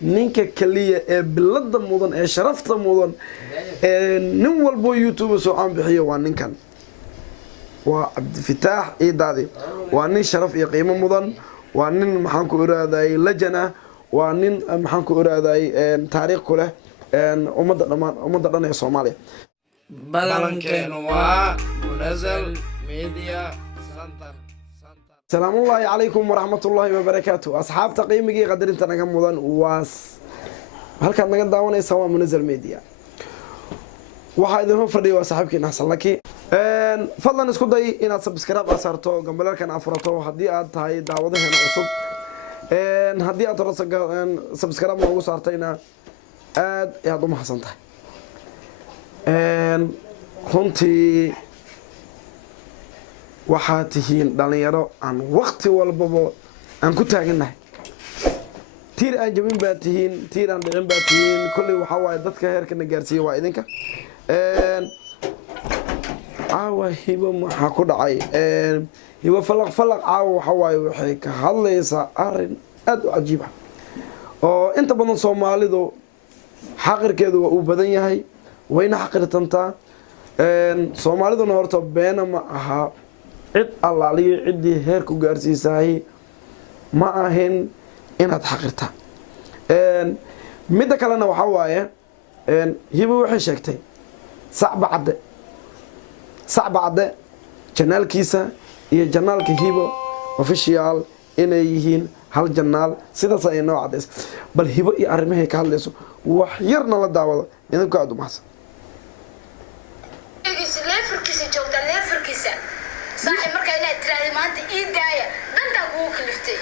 ninka kaliya ee bilada mudan ee sharafta mudan nin walbo YouTube soo aan bixiyo waa ninkan waa Cabdifataax Ciidaadi waa nin sharaf iyo qiimo mudan waa nin maxaan ku iraaday lajana waa nin maxaan ku iraaday taariikh ku leh ummadda dhan ee Soomaaliya balankeenu waa Munazal Media Center. السلام الله عليكم ورحمة الله وبركاته أصحاب تقييمي قدرين تنقم مدن واس هل كان نقد داوني سوا منزل ميديا واحد هم فردي وصاحبك نحصل لك فضلا نسكو داي إن سبسكرايب أسرتو قبل كان أفرتو هدي أد هاي دعوة هنا عصب هدي أد رصق سبسكرايب موجود صارتينا أد يا ضم حسن تاي كنتي waxaad tihiin dhalinyaro aan waqti walbaba aan ku taaganahay tiir aan jabin baad tihiin tiir aan dhicin baad tihiin kulli waxa waaye dadka heerkana gaarsiiya waa idinka caawa hibo maxaa ku dhacay hibo falaq caawa waxa waaye waxay ka hadlaysaa arrin aad u cajiib ah oo inta badan Soomaalidu xaqirkeedu waa uu badan yahay wayna xaqirtantaa Soomaaliduna horta beena ma aha cid allaaliyo ciddii heerku gaarsiisahay ma ahin inaad xaqirta midda kalena waxaa waaye hibo waxay sheegtay sacba cadde janaalkiisa iyo janaalka hibo official inay yihiin hal janaal sidaas ay noo cadays bal hibo iyo arrimahay ka hadlayso wax yarna la daawado idinku aad u mahadsan صاحي مركا إلى ترى ما أنت إيدايا دندا هو كلفتي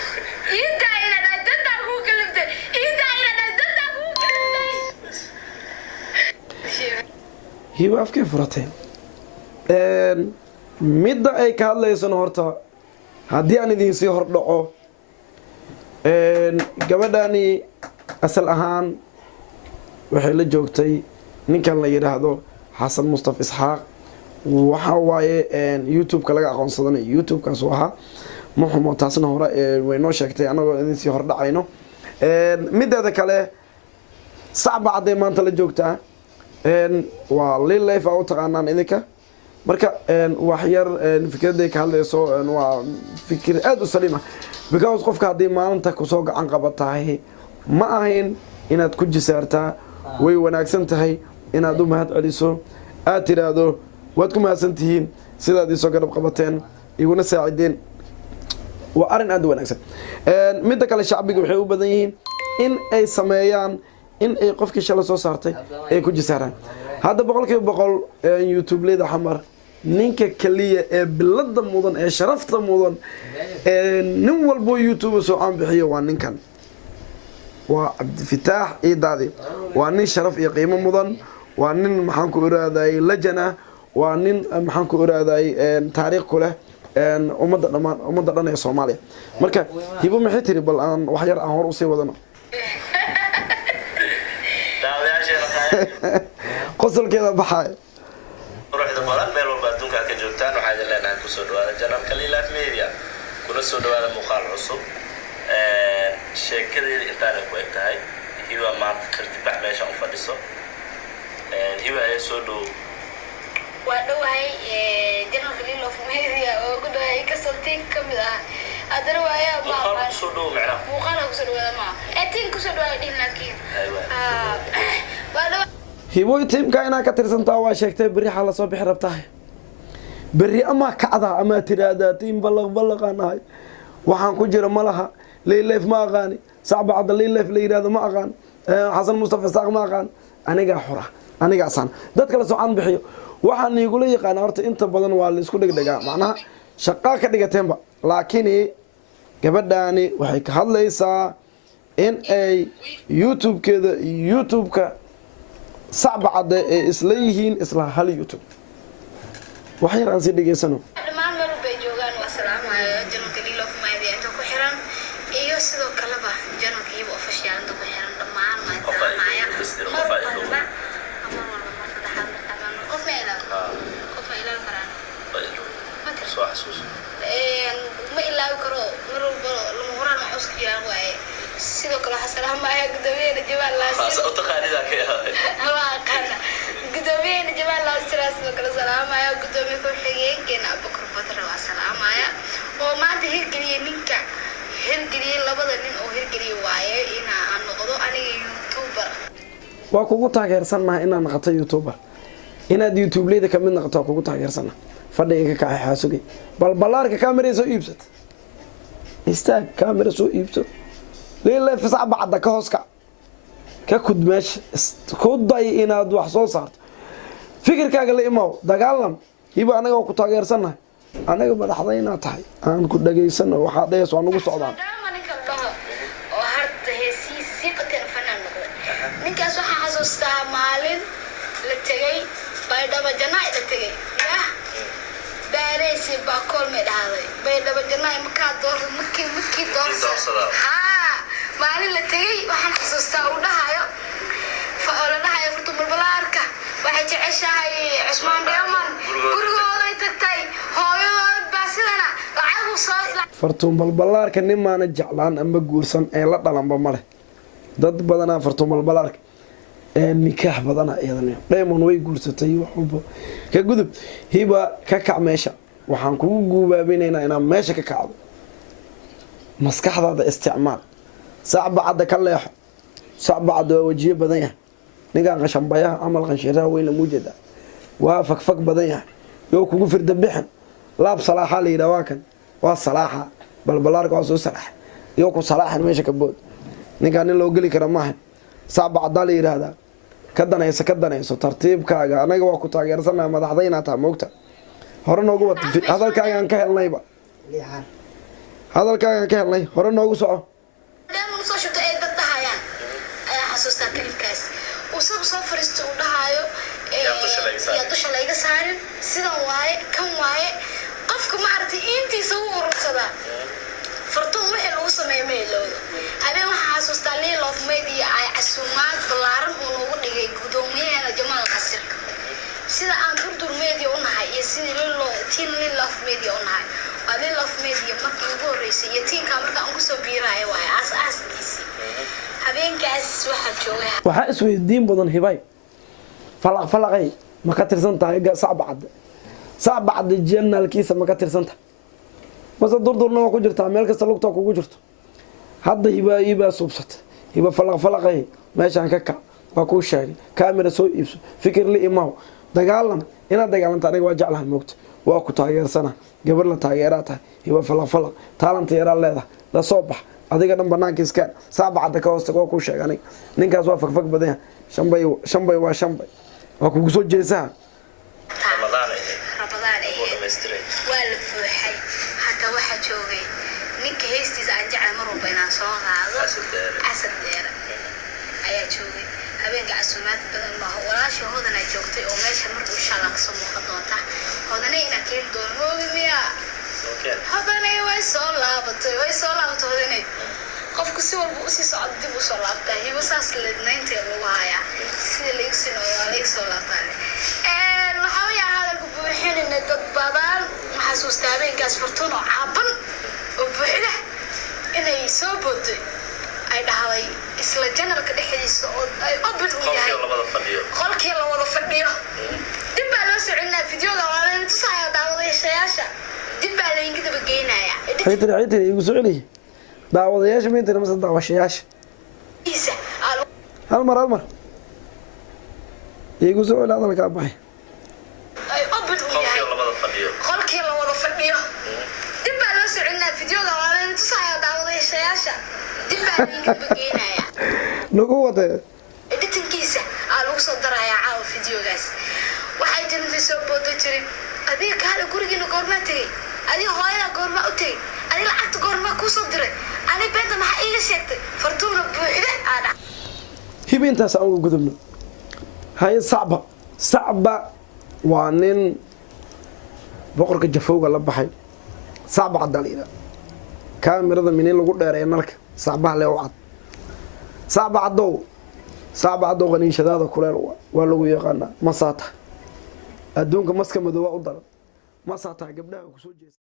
إيدايا لا دندا هو كلفتي إيدايا لا دندا هو كلفتي هي واقف كيف فرتين مدة أي كهلا يسون هرتا هدي أنا دي سي هردعو قبلاني أسأل أهان وحيل جوكتي نكان لا يرهدو حسن مصطفى إسحاق waxa waaye YouTube ka laga aqoonsaday YouTube kaas waxa muxuu taasna hore way noo sheegtay anagoo idin sii hordhacayno mideeda kale sacba cadde maanta la joogtaa waa lil life oo taqaanaan idinka marka wax yar fikraday ka hadlayso waa fikir aad u saliima because qofka hadii maalinta ku soo gacan qabatahay ma ahayn inaad ku jisaartaa way wanaagsan tahay inaad u mahad celiso aad tiraado waad ku mahadsantihiin sidaad isoo garab qabateen iguna saacideen waa arin aad u wanaagsan midda kale shacbiga waxay u badan yihiin in ay sameeyaan in ay qofkii shalay soo saartay ay ku jisaaraan hadda 100% YouTube leeda xamar ninka kaliya ee bilada mudan ee sharafta mudan nin walbo YouTube soo aan bixiyo waa ninkan waa Cabdifataax Ciidaadi waa nin sharaf iyo qiimo mudan waa nin maxaan ku iraaday lajana waa nin maxaan ku iraaday taariikh ku leh ummadda dhan ee Soomaaliya marka hibo maxay tiri bal aan wax yar aan hor u sii wadano qosolkeeda baxay ruuxda badan meel walba adduunka ka joogtaan waxaan leenahay ku soo dhawaada janaalka Lilaaf Media kuna soo dhawaada muuqaal cusub sheekadeeda intaan ku egtahay hibo maanta karti bax meesha u fadhiso hibo ay soo dhow ودوهاي جنرال خليل of media oo ku dhahay ka saltiin kamid ah adana waaya ma soo dhow macna muuqaal ku soo dhawaada ma etin ku soo dhawaada din laakiin hibo teamka inaa ka tirsantaa waa sheegtay bari xal soo bixi rabtaa bari ama kacda ama tiraada team balaqanahay waxaan ku jira malaha leeyleef ma aqaani sacba cad leeyleef leeyraada ma aqaan xasan mustafa saaq ma aqaan aniga xura aniga asan dad kala soo aan bixiyo waxaan igula yaqaan horta inta badan waa la isku dhigdhigaa macnaha shaqo ka dhigateenba laakiin gabadhaani waxay ka hadlaysaa in ay YouTube-ka sacba cadde ee isla yihiin isla hal YouTube wax yar aan si dhigeysano dhamaan meel bay joogaan waa salaamayo janaalka Lilaaf Media inta ku xiran iyo sidoo kale ba janaalka Hibo official inta ku xiran dhamaan ma taamaaya ما إلا يكرو مرو لما هران عوسك يا واي sidoo kale xasalaha ma ay gudabeen جمال لاسر خاصة أتقاني ذاك يا ما قال قدومين جمال لاسر اسمك السلام يا قدومي كل حين كنا بكر فترة والسلام يا وما أنت هيرجلي منك هيرجلي لبض من أو هيرجلي وايه إن أنا قدو أنا يوتيوبر waa kugu taageersanahay inaan noqoto youtuber inaad youtube-leyda kamid noqoto kugu taageersana fadhiga ka kaxay xaasugay balbalaarka kaamira soo iibsat istaag kaamira soo iibso leela fasax bacda ka hooska ka kudmeesh ku day inaad wax soo saarto fikirkaaga la imaw dagaalam hiba anaga ku taageersanahay anaga madaxdayna tahay aan ku dhageysano waxa dhees waa nagu socdaan ninkaas waxaan xasuustaa maalin la tegay baydhabo janaac la tegay yah baareysi baa koolmay dhahday baydhabo janaac markaa markii doorsada maalin la tegay waxaan xasuustaa uu dhahayo la dhahayo furtu balbalaarka waxay jeceshahay cusmaan dheeman gurigooday tagtay hooyadood baa sidana lacag u soo fartuun balbalaarka nimaana jeclaan ama guursan ee la dhalanba male dad badanaa fartuun balbalaarka nikaax badana iyadana Diamond way guursatay waxba ka gudub hiba ka kac meesha waxaan kugu guubaabineynaa inaan meesha ka kacdo maskaxdaada isticmaal saacbacada ka leexo saacbacada wajiye badan yahay ninkaan qashanbayaha amal qanshiraa weyn muujada waa fakfak badan yahay yoo kugu firda bixin laab salaaxa la yiraahdo kan waa salaaxa balbalaarka waa soo salaax yoo ku salaaxan meesha ka bood ninkaan loo gali kara maaha saacbacada la yiraahdo ka danayso tartiibkaaga anaga waa ku taageersanahay madaxdayna taa moogta hore noogu wad hadalkaaga aan ka helnayba hadalkaaga aan ka helnay hore noogu soco dheeman soo shubta ay dad dhahayaan ayaa xasuustaa kilibkaas uu soo fariisto uu dhahayo yaa dusha layga saarin sidan waaye kan waaye qofka ma aragtay intiisa u urursadaa fartuun wixii lagu sameeyo meelooda habeen waxaa xasuustaa Lil Love Media ay casuumaad ballaaran uu noogu dhigay gudoomiyaha Jamaal Qasir sida aan durdur media u nahay iyo sida Lil Love Media u nahay waa Lil Love Media markii ugu horeysay iyo tiinka marka aan ku soo biiraayo waa aas-aaskiisa habeenkaas waxa joogay waxa isweydiin badan hibay falaqay ma ka tirsan tahay saabacad journalkiisa ma ka tirsan tahay masa durdurna waa ku jirtaa meel kasta lugta kugu jirto hadda hiba subsat hiba falaqay meeshan ka kac waa ku sheegay kaamira soo iibso fikir li imaaw dagaalan ina dagaalanta aniga waa jeclahay moogta waa ku taageersana gabar la taageerata hiba falaq talent yara leedahay la soo bax adiga dhan banaanka iska saabacada ka hoosta waa ku sheegay ninkaas waa fakfak badan shambay waa kugu soo jeesaa Ramadaan waa la buuxay hata waxa joogay ninka heestiisa aan jecel mar walba inaan soo qaado asad deera ayaa joogay habeenka casuumaad badan ma walaashi hodan ay joogtay oo meesha mar uu shalaq soo muuqan doonta hodanay ina keen doono miya hodanay way soo laabatay hodanay qofku si walba u sii socod dib u soo laabtay hibo saas leednaynta lagu hayaa sida la igsino waa la soo laabtay waxaa yaa hadalku buuxinayna dad badan xasuustaa habeenkaas fartuun oo caaban oo buuxda inay soo booday ay dhahday isla janalka dhexdiisa oo ay obid u yahay qolkii la wada fadhiyo dib baa loo soconaa fideoga waa la tusayaa daawadayaasha dib baa la inga daba geenayaa xaytir igu soo celiy daawadayaasha ma inta mas'ad daawashayaasha hal mar igu soo celi hadalka baxay ay obid u yahay qolkii la wada fadhiyo dib baa loo soconaa fideoga waa la tusayaa daawadayaasha dib baa la inga daba geenayaa nagu wada editinkiisa aa lagu soo darayaa caawa fideogaas waxay jirtay soo boodo jirin adiga kaala gurigiina goormaa tegay adiga hooyada goormaa u tegay adiga lacagta goormaa kuu soo diray adiga beenta maxaa iiga sheegtay fartuuna buuxda aadha hibintaas aan ugu gudubno hay sacba waa nin boqorka jafowga la baxay sacba cadaliina kaamirada minin lagu dheereeyo nalka sacbaha lee u cad sacba cadow qaniinshadaada kuleel waa lagu yaqaanaa masaata adduunka maska madooba u daran masaata gabdhaha ku soo jeesta